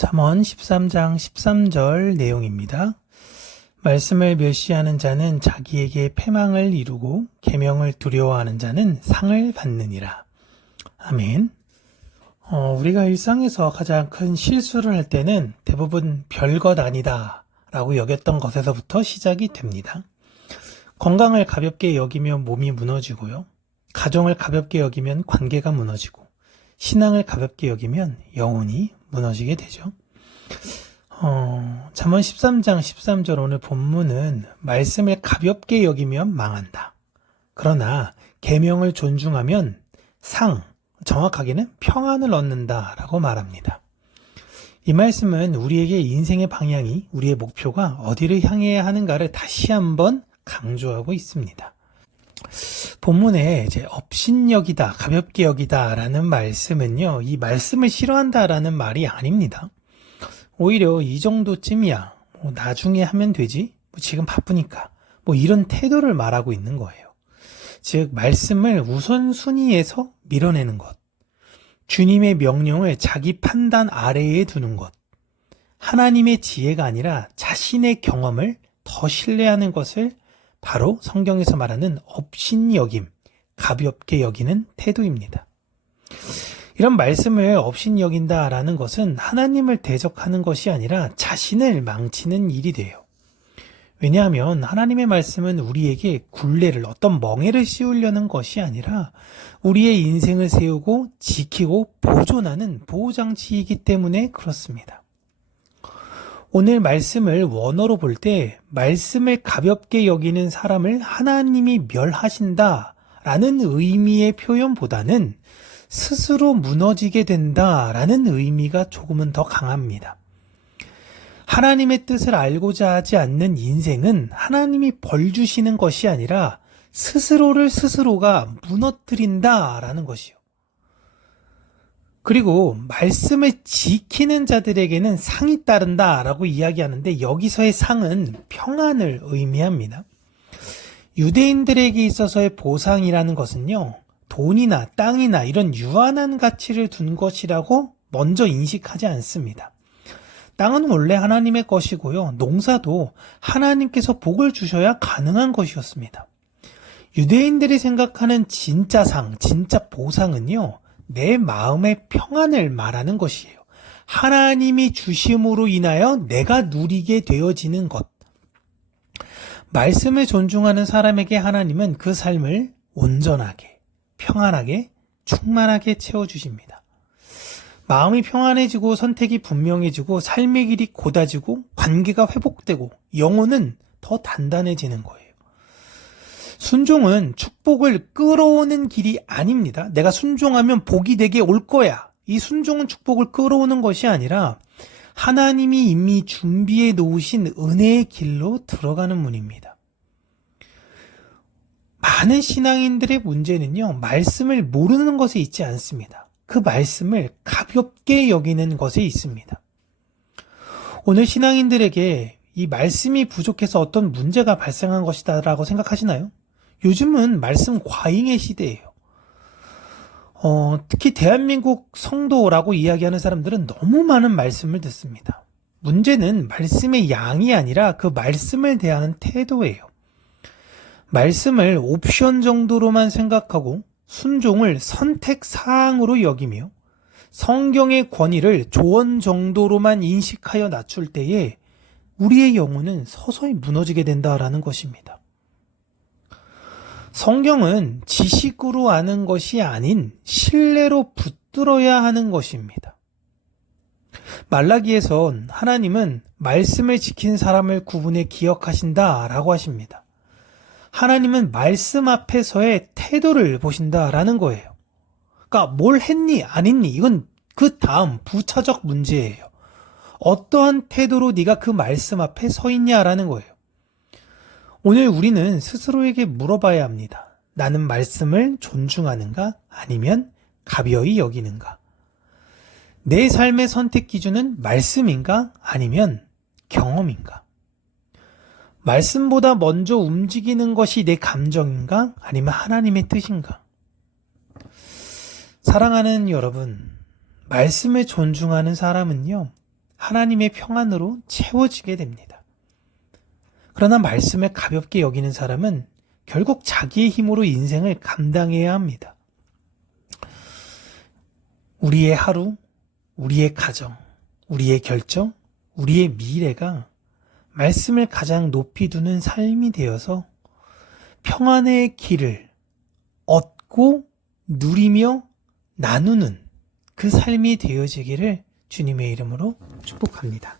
잠언 13장 13절 내용입니다. 말씀을 멸시하는 자는 자기에게 패망을 이루고 계명을 두려워하는 자는 상을 받느니라. 아멘. 우리가 일상에서 가장 큰 실수를 할 때는 대부분 별것 아니다 라고 여겼던 것에서부터 시작이 됩니다. 건강을 가볍게 여기면 몸이 무너지고요. 가정을 가볍게 여기면 관계가 무너지고, 신앙을 가볍게 여기면 영혼이 무너지게 되죠. 잠언 13장 13절 오늘 본문은 말씀을 가볍게 여기면 망한다. 그러나 계명을 존중하면 정확하게는 평안을 얻는다 라고 말합니다. 이 말씀은 우리에게 인생의 방향이, 우리의 목표가 어디를 향해야 하는가를 다시 한번 강조하고 있습니다. 본문에 업신여기다, 가볍게 여기다 라는 말씀은요, 이 말씀을 싫어한다 라는 말이 아닙니다. 오히려 이 정도쯤이야, 나중에 하면 되지, 지금 바쁘니까, 이런 태도를 말하고 있는 거예요. 즉, 말씀을 우선순위에서 밀어내는 것, 주님의 명령을 자기 판단 아래에 두는 것, 하나님의 지혜가 아니라 자신의 경험을 더 신뢰하는 것을 바로 성경에서 말하는 업신여김, 가볍게 여기는 태도입니다. 이런 말씀을 업신여긴다라는 것은 하나님을 대적하는 것이 아니라 자신을 망치는 일이 돼요. 왜냐하면 하나님의 말씀은 우리에게 굴레를, 어떤 멍에를 씌우려는 것이 아니라 우리의 인생을 세우고 지키고 보존하는 보호장치이기 때문에 그렇습니다. 오늘 말씀을 원어로 볼 때 말씀을 가볍게 여기는 사람을 하나님이 멸하신다라는 의미의 표현보다는 스스로 무너지게 된다라는 의미가 조금은 더 강합니다. 하나님의 뜻을 알고자 하지 않는 인생은 하나님이 벌 주시는 것이 아니라 스스로가 무너뜨린다라는 것이요. 그리고 말씀을 지키는 자들에게는 상이 따른다라고 이야기하는데 여기서의 상은 평안을 의미합니다. 유대인들에게 있어서의 보상이라는 것은요, 돈이나 땅이나 이런 유한한 가치를 둔 것이라고 먼저 인식하지 않습니다. 땅은 원래 하나님의 것이고요. 농사도 하나님께서 복을 주셔야 가능한 것이었습니다. 유대인들이 생각하는 진짜 상, 진짜 보상은요, 내 마음의 평안을 말하는 것이에요. 하나님이 주심으로 인하여 내가 누리게 되어지는 것. 말씀을 존중하는 사람에게 하나님은 그 삶을 온전하게, 평안하게, 충만하게 채워주십니다. 마음이 평안해지고 선택이 분명해지고 삶의 길이 곧아지고 관계가 회복되고 영혼은 더 단단해지는 거예요. 순종은 축복을 끌어오는 길이 아닙니다. 내가 순종하면 복이 내게 올 거야. 이 순종은 축복을 끌어오는 것이 아니라 하나님이 이미 준비해 놓으신 은혜의 길로 들어가는 문입니다. 많은 신앙인들의 문제는요, 말씀을 모르는 것에 있지 않습니다. 그 말씀을 가볍게 여기는 것에 있습니다. 오늘 신앙인들에게 이 말씀이 부족해서 어떤 문제가 발생한 것이다 라고 생각하시나요? 요즘은 말씀 과잉의 시대예요. 특히 대한민국 성도라고 이야기하는 사람들은 너무 많은 말씀을 듣습니다. 문제는 말씀의 양이 아니라 그 말씀을 대하는 태도예요. 말씀을 옵션 정도로만 생각하고 순종을 선택 사항으로 여기며 성경의 권위를 조언 정도로만 인식하여 낮출 때에 우리의 영혼은 서서히 무너지게 된다라는 것입니다. 성경은 지식으로 아는 것이 아닌 신뢰로 붙들어야 하는 것입니다. 말라기에선 하나님은 말씀을 지킨 사람을 구분해 기억하신다라고 하십니다. 하나님은 말씀 앞에서의 태도를 보신다라는 거예요. 그러니까 뭘 했니 안 했니 이건 그 다음 부차적 문제예요. 어떠한 태도로 네가 그 말씀 앞에 서 있냐라는 거예요. 오늘 우리는 스스로에게 물어봐야 합니다. 나는 말씀을 존중하는가 아니면 가벼이 여기는가? 내 삶의 선택 기준은 말씀인가 아니면 경험인가? 말씀보다 먼저 움직이는 것이 내 감정인가 아니면 하나님의 뜻인가? 사랑하는 여러분, 말씀을 존중하는 사람은요, 하나님의 평안으로 채워지게 됩니다. 그러나 말씀을 가볍게 여기는 사람은 결국 자기의 힘으로 인생을 감당해야 합니다. 우리의 하루, 우리의 가정, 우리의 결정, 우리의 미래가 말씀을 가장 높이 두는 삶이 되어서 평안의 길을 얻고 누리며 나누는 그 삶이 되어지기를 주님의 이름으로 축복합니다.